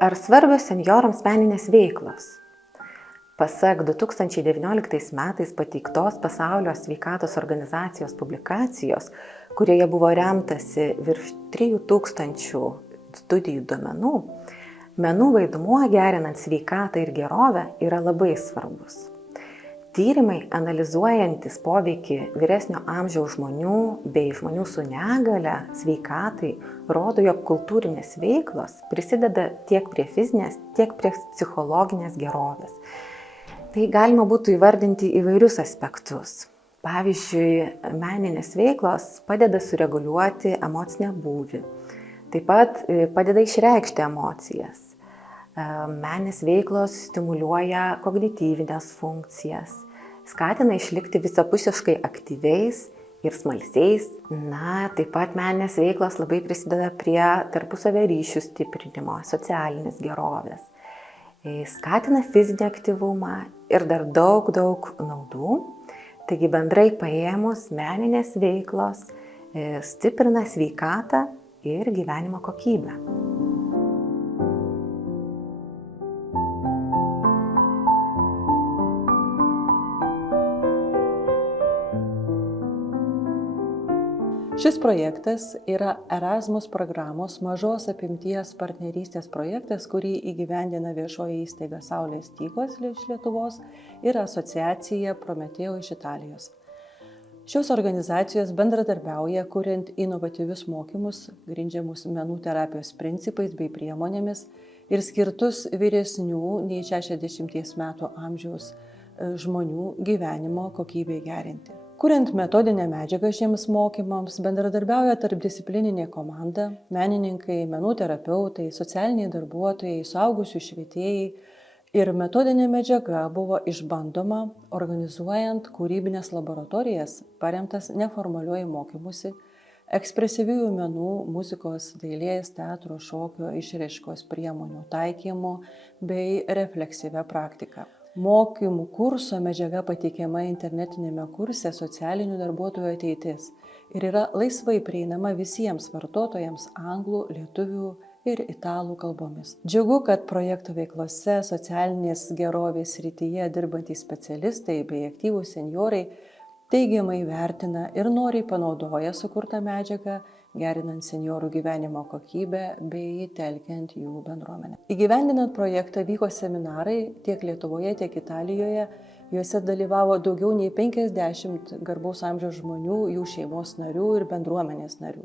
Ar svarbios senjorams meninės veiklos? Pasak 2019 metais pateiktos Pasaulio sveikatos organizacijos publikacijos, kurioje buvo remtasi virš 3000 studijų duomenų, menų vaidmuo gerinant sveikatą ir gerovę yra labai svarbus. Tyrimai analizuojantis poveikį vyresnio amžiaus žmonių bei žmonių su negale sveikatai rodo, jog kultūrinės veiklos prisideda tiek prie fizinės, tiek prie psichologinės gerovės. Tai galima būtų įvardinti įvairius aspektus. Pavyzdžiui, meninės veiklos padeda sureguliuoti emocinę būvį. Taip pat padeda išreikšti emocijas. Meninės veiklos stimuliuoja kognityvinės funkcijas, skatina išlikti visapusiškai aktyviais ir smalsiais. Taip pat meninės veiklos labai prisideda prie tarpusavio ryšių stiprinimo, socialinės gerovės, skatina fizinį aktyvumą ir dar daug naudų. Taigi bendrai paėmus, meninės veiklos stiprina sveikatą ir gyvenimo kokybę. Šis projektas yra Erasmus programos mažos apimties partnerystės projektas, kurį įgyvendina viešoji įstaiga Saulės stygos iš Lietuvos ir asociacija Prometeo iš Italijos. Šios organizacijos bendradarbiauja, kuriant inovatyvius mokymus, grindžiamus menų terapijos principais bei priemonėmis ir skirtus vyresnių nei 60 metų amžiaus žmonių gyvenimo kokybei gerinti. Kuriant metodinę medžiagą šiems mokymams, bendradarbiauja tarpdisciplininė komanda, menininkai, menų terapeutai, socialiniai darbuotojai, suaugusių švietėjai ir metodinė medžiaga buvo išbandoma organizuojant kūrybinės laboratorijas, paremtas neformaliuoju mokymusi, ekspresyviųjų menų, muzikos, dailės, teatro, šokio, išraiškos priemonių taikymu bei refleksyvia praktika. Mokymų kurso medžiaga pateikiama internetinėme kurse Socialinių darbuotojų ateitis ir yra laisvai prieinama visiems vartotojams anglų, lietuvių ir italų kalbomis. Džiugu, kad projekto veiklose socialinės gerovės srityje dirbantys specialistai bei aktyvūs senjorai teigiamai vertina ir noriai panaudoja sukurtą medžiagą, gerinant senjorų gyvenimo kokybę bei telkiant jų bendruomenę. Įgyvendinant projektą vyko seminarai tiek Lietuvoje, tiek Italijoje. Juose dalyvavo daugiau nei 50 garbaus amžiaus žmonių, jų šeimos narių ir bendruomenės narių.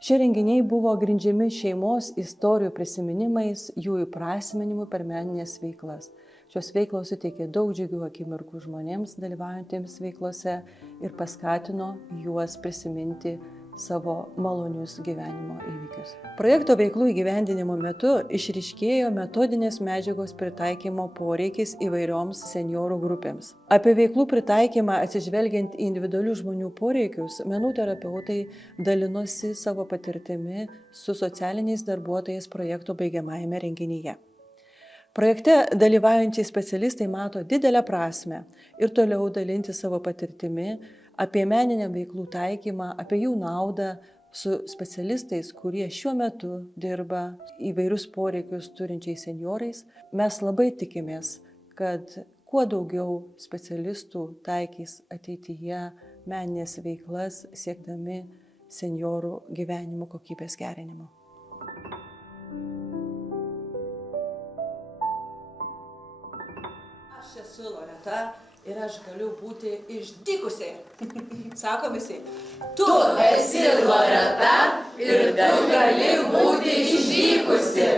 Šie renginiai buvo grindžiami šeimos istorijų prisiminimais, jų įprasminimu per meninės veiklas. Šios veiklos suteikė daug džiugių akimirkų žmonėms dalyvaujantiems veiklose ir paskatino juos prisiminti savo malonius gyvenimo įvykius. Projekto veiklų įgyvendinimo metu išryškėjo metodinės medžiagos pritaikymo poreikis įvairioms senjorų grupėms. Apie veiklų pritaikymą atsižvelgiant į individualių žmonių poreikius, menų terapeutai dalinosi savo patirtimi su socialiniais darbuotojais projekto baigiamajame renginyje. Projekte dalyvaujantys specialistai mato didelę prasmę ir toliau dalinti savo patirtimi apie meninę veiklų taikymą, apie jų naudą su specialistais, kurie šiuo metu dirba įvairius poreikius turinčiais senjorais. Mes labai tikimės, kad kuo daugiau specialistų taikys ateityje meninės veiklas, siekdami senjorų gyvenimo kokybės gerinimo. Aš esu Loreta ir aš galiu būti išdykusi. Sako visi. Tu esi Loreta ir tu gali būti išdykusi.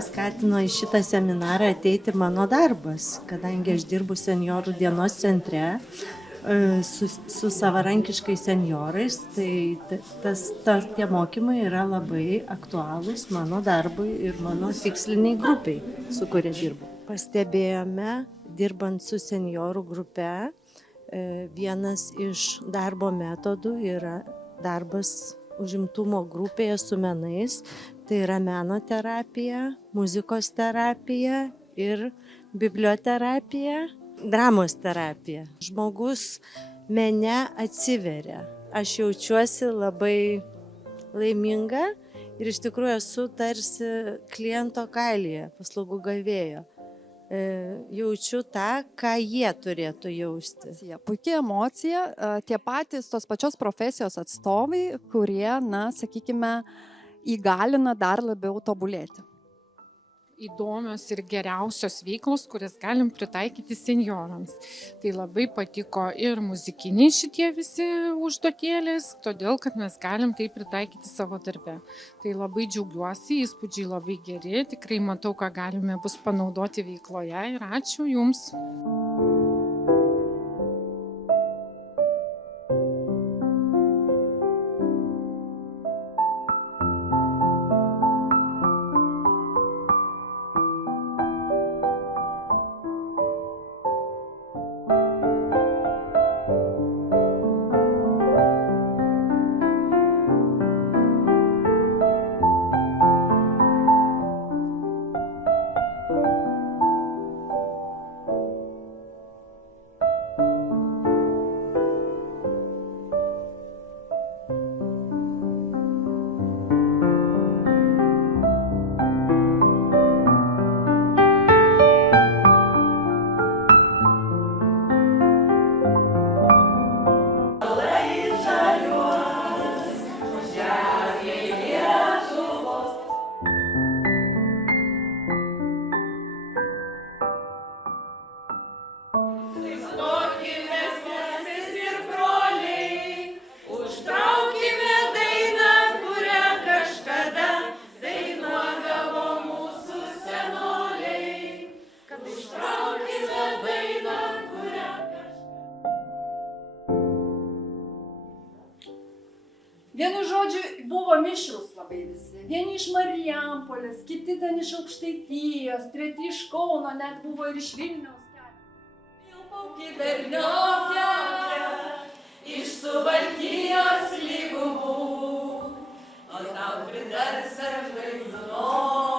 paskatino į šitą seminarą ateiti mano darbas, kadangi aš dirbu senjorų dienos centre su savarankiškais senjorais, tai tie mokymai yra labai aktualūs mano darbui ir mano tiksliniai grupiai, su kuria dirbu. Pastebėjome, dirbant su senjorų grupe, vienas iš darbo metodų yra darbas užimtumo grupėje su menais, tai yra meno terapija, muzikos terapija ir biblioterapija, dramos terapija. Žmogus mene atsiveria. Aš jaučiuosi labai laiminga ir iš tikrųjų esu tarsi kliento kailyje, paslaugų gavėjo. Jaučiu tą, ką jie turėtų jausti. Puikia emocija, tie patys tos pačios profesijos atstovai, kurie, sakykime, įgalina dar labiau tobulėti. Įdomios ir geriausios veiklos, kurias galim pritaikyti senjorams. Tai labai patiko ir muzikiniai šitie visi užduotėlės, todėl, kad mes galim tai pritaikyti savo darbe. Tai labai džiaugiuosi, įspūdžiai labai geri, tikrai matau, ką galime bus panaudoti veikloje ir ačiū Jums. Vienu žodžiu, buvo mišrūs labai visi. Vieni iš Marijampolės, kiti ten iš Aukštaitijos, treti iš Kauno, net buvo ir iš Vilniaus. Pilpauki berniokia, iš Suvalkijos lygumų, o tau pritars aš žvaigždų.